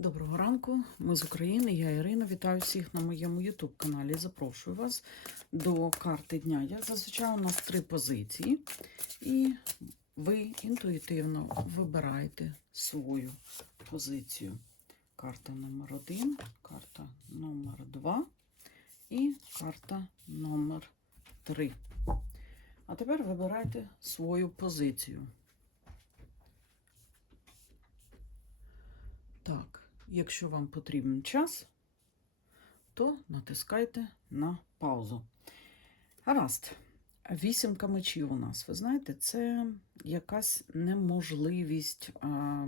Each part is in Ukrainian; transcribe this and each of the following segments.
Доброго ранку, ми з України, я Ірина. Вітаю всіх на моєму YouTube каналі. Запрошую вас до карти дня. Я зазвичай у нас три позиції, і ви інтуїтивно вибираєте свою позицію. Карта номер один, карта номер два і карта номер три. А тепер вибирайте свою позицію. Так, якщо вам потрібен час, то натискайте на паузу. Гаразд. Вісімка мечів у нас, ви знаєте, це якась неможливість а,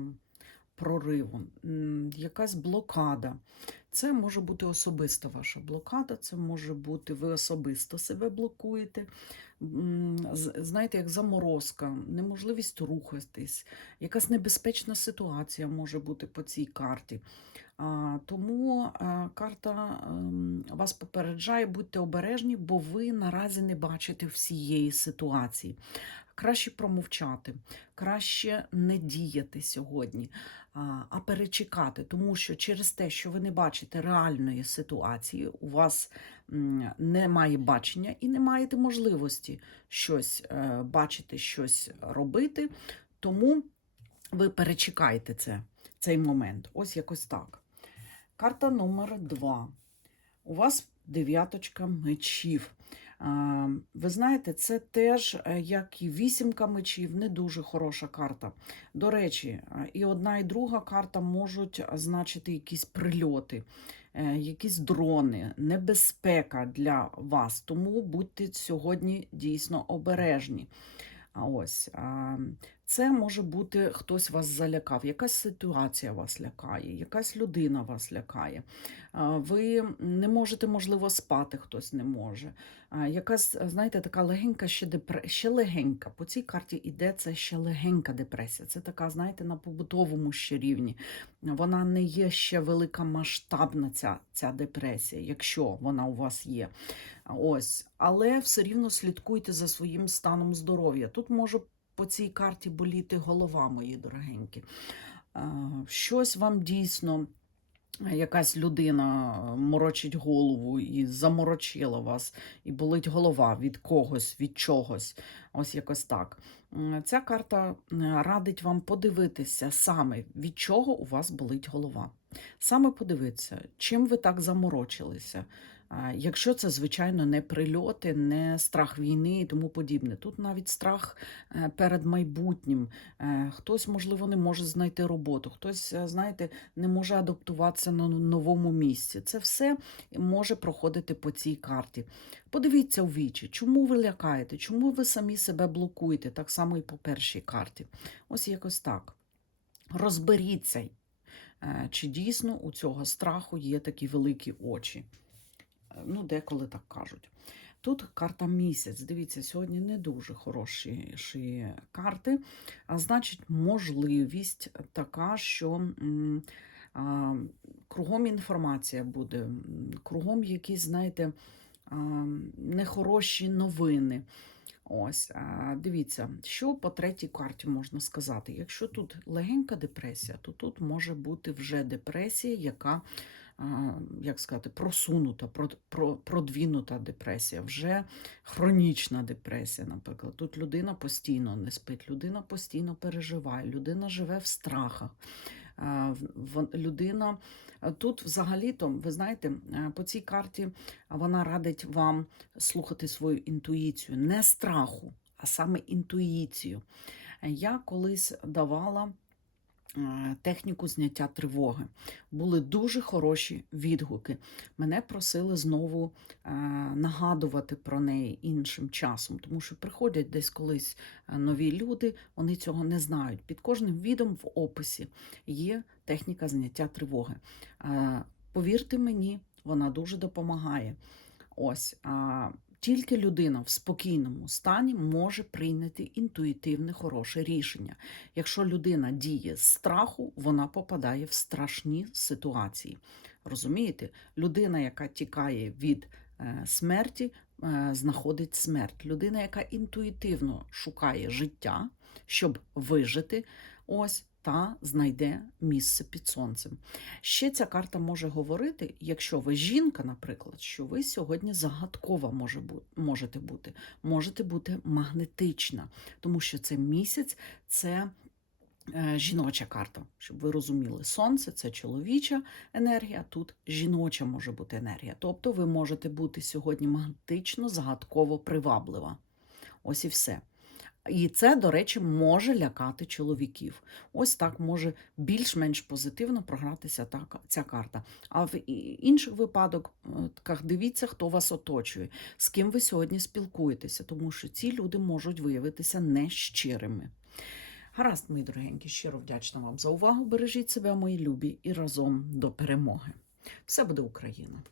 прориву, якась блокада. Це може бути особиста ваша блокада, це може бути ви особисто себе блокуєте. Знаєте, як заморозка, неможливість рухатись, якась небезпечна ситуація може бути по цій карті. Тому карта ем, вас попереджає, будьте обережні, бо ви наразі не бачите всієї ситуації. Краще промовчати, краще не діяти сьогодні, а, перечекати, тому що через те, що ви не бачите реальної ситуації, у вас немає бачення і не маєте можливості щось е, бачити, щось робити, тому ви перечекаєте це, цей момент. Ось якось так. Карта номер два. У вас дев'яточка мечів. А, Ви знаєте, це теж, е, як і вісімка мечів, не дуже хороша карта. До речі, е, і одна, і друга карта можуть значити якісь прильоти, е, якісь дрони, небезпека для вас. Тому будьте сьогодні дійсно обережні. Ось а, це може бути хтось вас залякав, якась ситуація вас лякає, якась людина вас лякає. Ви не можете, можливо, спати, хтось не може. Якась, знаєте, така легенька ще депре... ще легенька. По цій карті іде це ще легенька депресія. Це така, знаєте, на побутовому ще рівні. Вона не є ще велика масштабна ця, ця депресія, якщо вона у вас є. Ось, але все рівно слідкуйте за своїм станом здоров'я. Тут може по цій карті боліти голова, мої дорогенькі. Е, Щось вам дійсно. Якась людина е, морочить голову і заморочила вас, і болить голова від когось, від чогось. Ось якось так. Ця карта е, радить вам подивитися саме, від чого у вас болить голова. Саме подивитися, чим ви так заморочилися. Якщо це, звичайно, не прильоти, не страх війни і тому подібне. Тут навіть страх е, перед майбутнім. Е, Хтось, можливо, не може знайти роботу, хтось, е, знаєте, не може адаптуватися на новому місці. Це все може проходити по цій карті. Подивіться у вічі, чому ви лякаєте, чому ви самі себе блокуєте, так само і по першій карті. Ось якось так. Розберіться, чи дійсно у цього страху є такі великі очі. Ну, деколи так кажуть. Тут карта місяць. Дивіться, сьогодні не дуже хороші карти. А значить, можливість така, що а, кругом інформація буде, кругом якісь, знаєте, а, нехороші новини. Ось, дивіться, що по третій карті можна сказати. Якщо тут легенька депресія, то тут може бути вже депресія, яка як сказати, просунута, про- про- продвинута депресія, вже хронічна депресія, наприклад. Тут людина постійно не спить, людина постійно переживає, людина живе в страхах. Людина тут взагалі-то, ви знаєте, по цій карті вона радить вам слухати свою інтуїцію, не страху, а саме інтуїцію. Я колись давала техніку зняття тривоги. Були дуже хороші відгуки. Мене просили знову е, нагадувати про неї іншим часом, тому що приходять десь колись е, нові люди, вони цього не знають. Під кожним відом в описі є техніка зняття тривоги. Е, Повірте мені, вона дуже допомагає. Ось тільки людина в спокійному стані може прийняти інтуїтивне хороше рішення. Якщо людина діє з страху, вона попадає в страшні ситуації. Розумієте, людина, яка тікає від е, смерті, е, знаходить смерть. Людина, яка інтуїтивно шукає життя, щоб вижити, ось та знайде місце під сонцем. Ще ця карта може говорити, якщо ви жінка, наприклад, що ви сьогодні загадкова може бу- можете бути, можете бути магнетична, тому що це місяць, це е, жіноча карта, щоб ви розуміли. Сонце це чоловіча енергія, тут жіноча може бути енергія. Тобто ви можете бути сьогодні магнетично, загадково приваблива. Ось і все. І це, до речі, може лякати чоловіків. Ось так може більш-менш позитивно програтися та, ця карта. А в інших випадках дивіться, хто вас оточує, з ким ви сьогодні спілкуєтеся, тому що ці люди можуть виявитися нещирими. Гаразд, мої дорогенькі, щиро вдячна вам за увагу. Бережіть себе, мої любі, і разом до перемоги. Все буде Україна!